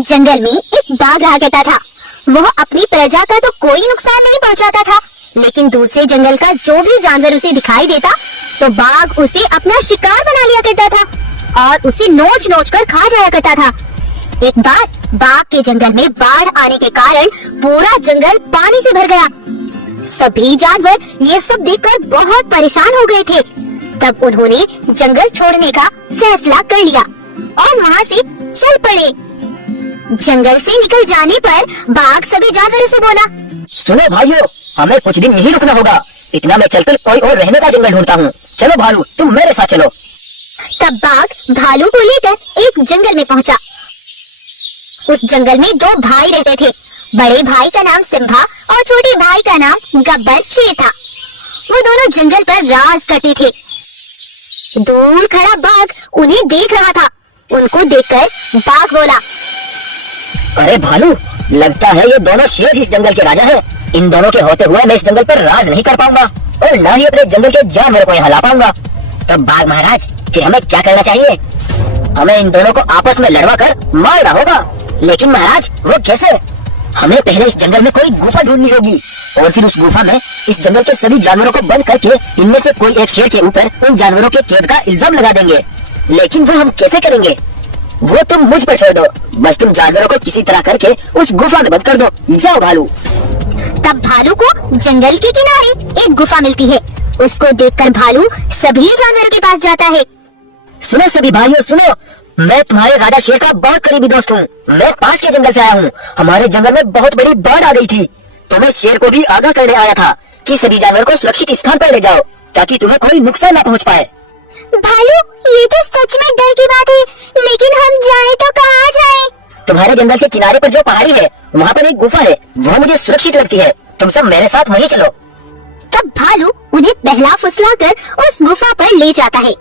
जंगल में एक बाघ रहा करता था। वह अपनी प्रजा का तो कोई नुकसान नहीं पहुंचाता था, लेकिन दूसरे जंगल का जो भी जानवर उसे दिखाई देता तो बाघ उसे अपना शिकार बना लिया करता था और उसे नोच नोच कर खा जाया करता था। एक बार बाघ के जंगल में बाढ़ आने के कारण पूरा जंगल पानी से भर गया। सभी जानवर ये सब देखकर बहुत परेशान हो गए थे। तब उन्होंने जंगल छोड़ने का फैसला कर लिया और वहाँ से चल पड़े। जंगल से निकल जाने पर बाघ सभी जानवरों से बोला, सुनो भाइयों, हमें कुछ दिन यहीं रुकना होगा। इतना मैं चलकर कोई और रहने का जंगल ढूंढता हूँ। चलो भालू, तुम मेरे साथ चलो। तब बाघ भालू को लेकर एक जंगल में पहुँचा। उस जंगल में दो भाई रहते थे। बड़े भाई का नाम सिम्बा और छोटे भाई का नाम गब्बर शेर था। वो दोनों जंगल पर राज करते थे। दूर खड़ा बाघ उन्हें देख रहा था। उनको देखकर बाघ बोला, अरे भालू, लगता है ये दोनों शेर इस जंगल के राजा हैं। इन दोनों के होते हुए मैं इस जंगल पर राज नहीं कर पाऊंगा और न ही अपने जंगल के जानवरों को यहाँ ला पाऊंगा। तब बाघ महाराज, फिर हमें क्या करना चाहिए? हमें इन दोनों को आपस में लड़वा कर मारना होगा। लेकिन महाराज, वो कैसे? हमें पहले इस जंगल में कोई गुफा ढूंढनी होगी और फिर उस गुफा में इस जंगल के सभी जानवरों को बंद करके इनमें से कोई एक शेर के ऊपर उन जानवरों के कैद का इल्जाम लगा देंगे। लेकिन वो हम कैसे करेंगे? वो तुम मुझ पर छोड़ दो। बस तुम जानवरों को किसी तरह करके उस गुफा में बंद कर दो। जाओ भालू। तब भालू को जंगल के किनारे एक गुफा मिलती है। उसको देखकर भालू सभी जानवरों के पास जाता है। सुनो सभी भाइयों, सुनो, मैं तुम्हारे राजा शेर का बहुत करीबी दोस्त हूँ। मैं पास के जंगल से आया हूँ। हमारे जंगल में बहुत बड़ी बाढ़ आ गई थी, तो मैं शेर को भी आगाह करने आया था कि सभी जानवर को सुरक्षित स्थान पर ले जाओ ताकि तुम्हें कोई नुकसान न पहुँच पाए। भालू, ये तो सच में डर की बात है, लेकिन हम जाए तो कहाँ जाए? तुम्हारे जंगल के किनारे पर जो पहाड़ी है, वहाँ पर एक गुफा है। वह मुझे सुरक्षित लगती है। तुम सब मेरे साथ वहीं चलो। तब भालू उन्हें पहला फुसलाकर उस गुफा पर ले जाता है।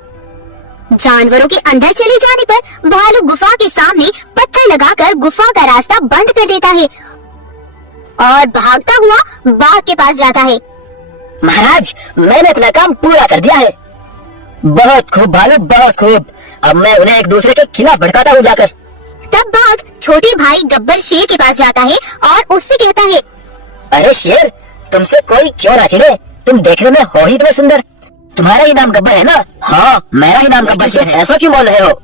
जानवरों के अंदर चले जाने पर भालू गुफा के सामने पत्थर लगाकर गुफा का रास्ता बंद कर देता है और भागता हुआ बाघ के पास जाता है। महाराज, मैंने अपना काम पूरा कर दिया है। बहुत खूब भालू, बहुत खूब। अब मैं उन्हें एक दूसरे के खिलाफ भड़काता हूँ जाकर। तब बाघ छोटे भाई गब्बर शेर के पास जाता है और उससे कहता है, अरे शेर, तुमसे कोई क्यों ना चिढ़े? तुम देखने में हो ही इतने सुंदर। तुम्हारा ही नाम गब्बर है ना? हाँ, मेरा ही नाम गब्बर शेर है। ऐसा क्यों बोल रहे हो?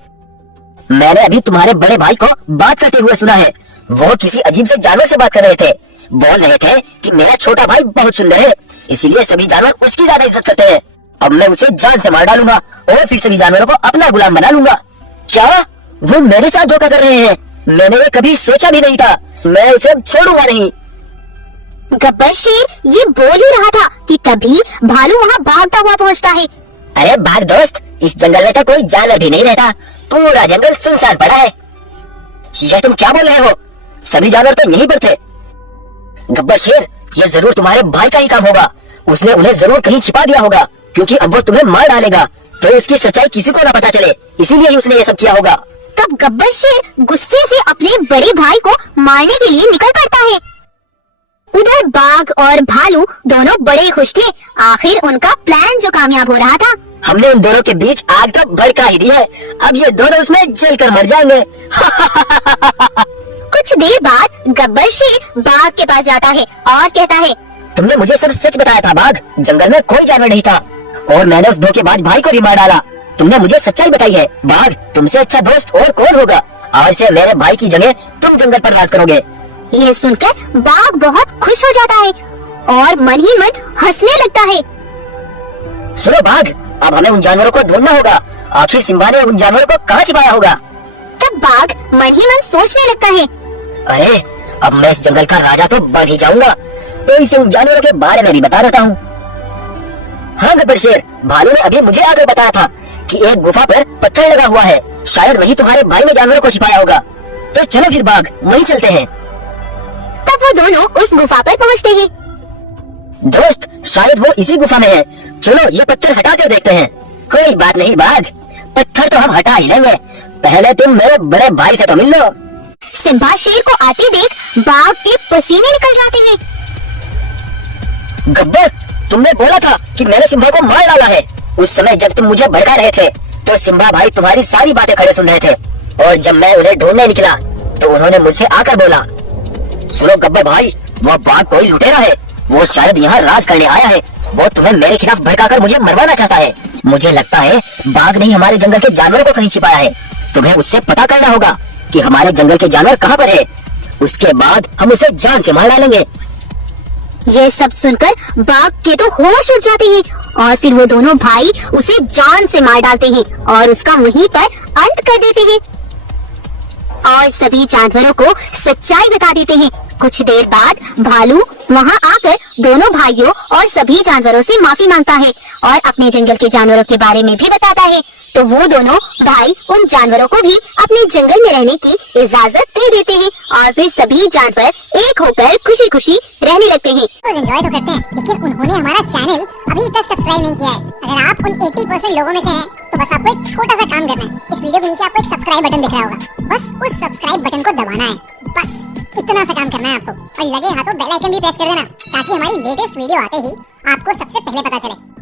मैंने अभी तुम्हारे बड़े भाई को बात करते हुए सुना है। वो किसी अजीब से जानवर से बात कर रहे थे। बोल रहे थे कि मेरा छोटा भाई बहुत सुंदर है, इसीलिए सभी जानवर उसकी ज्यादा इज्जत करते हैं। अब मैं उसे जान से मार डालूंगा और फिर सभी जानवरों को अपना गुलाम बना लूंगा। क्या वो मेरे साथ धोखा कर रहे हैं? मैंने ये कभी सोचा भी नहीं था। मैं उसे छोड़ूंगा नहीं। गब्बर शेर ये बोल ही रहा था कि तभी भालू वहाँ भागता हुआ पहुँचता है। अरे बाघ दोस्त, इस जंगल में तो कोई जानवर भी नहीं रहता। पूरा जंगल सुनसान पड़ा है। ये तुम क्या बोल रहे हो? सभी जानवर तो यहीं पर थे। गब्बर शेर, ये जरूर तुम्हारे भाई का ही काम होगा। उसने उन्हें जरूर कहीं छिपा दिया होगा, क्योंकि अब वो तुम्हें मार डालेगा तो उसकी सच्चाई किसी को ना पता चले, इसीलिए ही उसने ये सब किया होगा। तब गब्बर शेर गुस्से से अपने बड़े भाई को मारने के लिए निकल पड़ता है। उधर बाघ और भालू दोनों बड़े खुश थे। आखिर उनका प्लान जो कामयाब हो रहा था। हमने उन दोनों के बीच आग तो भड़का ही दी है। अब ये दोनों उसमें जलकर मर जाएंगे। कुछ देर बाद गब्बर शेर बाघ के पास जाता है और कहता है, तुमने मुझे सब सच बताया था बाघ। जंगल में कोई जानवर नहीं था और मैंने उस धोखेबाज भाई को भी मार डाला। तुमने मुझे सच्चाई बताई है। बाघ, तुमसे अच्छा दोस्त और कौन होगा? आज से मेरे भाई की जगह तुम जंगल पर राज करोगे। ये सुनकर बाघ बहुत खुश हो जाता है और मन ही मन हंसने लगता है। सुनो बाघ, अब हमें उन जानवरों को ढूंढना होगा। आखिर सिम्बा ने उन जानवरों को कहाँ छिपाया होगा? तब बाघ मन ही मन सोचने लगता है, अरे अब मैं इस जंगल का राजा तो बन ही जाऊंगा, तो इसे उन जानवरों के बारे में भी बता देता हूँ। हाँ गब्बर शेर, भालू ने अभी मुझे आकर बताया था कि एक गुफा पर पत्थर लगा हुआ है। शायद वही तुम्हारे भाई ने जानवरों को छिपाया होगा। तो चलो फिर बाघ, वहीं चलते हैं। तब वो दोनों उस गुफा पर पहुँचते हैं। दोस्त, शायद वो इसी गुफा में है। चलो ये पत्थर हटा कर देखते हैं। कोई बात नहीं बाघ, पत्थर तो हम हटा ही लेंगे। पहले तुम मेरे बड़े भाई से तो मिल लो। सिम्बा शेर को आते देख बाघ के पसीने निकल जाते हैं। गब्बर, तुमने बोला था कि मैंने सिम्बा को मार डाला है। उस समय जब तुम मुझे भड़का रहे थे तो सिम्बा भाई तुम्हारी सारी बातें खड़े सुन रहे थे, और जब मैं उन्हें ढूंढने निकला तो उन्होंने मुझसे आकर बोला, सुनो गब्बर भाई, वो बाघ कोई लुटेरा है, वो शायद यहाँ राज करने आया है, वो तुम्हें मेरे खिलाफ भड़काकर मुझे मरवाना चाहता है। मुझे लगता है बाघ ने हमारे जंगल के जानवरों को कहीं छिपाया है। तुम्हें उससे पता करना होगा कि हमारे जंगल के जानवर कहाँ पर है, उसके बाद हम उसे जान से मार डालेंगे। ये सब सुनकर बाघ के तो होश उड़ जाते हैं और फिर वो दोनों भाई उसे जान से मार डालते हैं और उसका वहीं पर अंत कर देते हैं और सभी जानवरों को सच्चाई बता देते हैं। कुछ देर बाद भालू वहाँ आकर दोनों भाइयों और सभी जानवरों से माफी मांगता है और अपने जंगल के जानवरों के बारे में भी बताता है। तो वो दोनों भाई उन जानवरों को भी अपने जंगल में रहने की इजाजत दे देते हैं और फिर सभी जानवर एक होकर खुशी खुशी रहने लगते हैं। एंजॉय तो करते हैं, लेकिन उन्होंने हमारा चैनल अभी तक सब्सक्राइब नहीं किया है। अगर आप उन 80% लोगों में से हैं, तो बस आपको एक छोटा सा काम करना है। इस वीडियो के नीचे आपको एक सब्सक्राइब बटन दिख रहा होगा, बस उस सब्सक्राइब बटन को दबाना है। बस इतना सा काम करना है आपको और लगे हाथों बेल आइकन भी प्रेस कर देना ताकि हमारी लेटेस्ट वीडियो आते ही आपको सबसे पहले पता चले।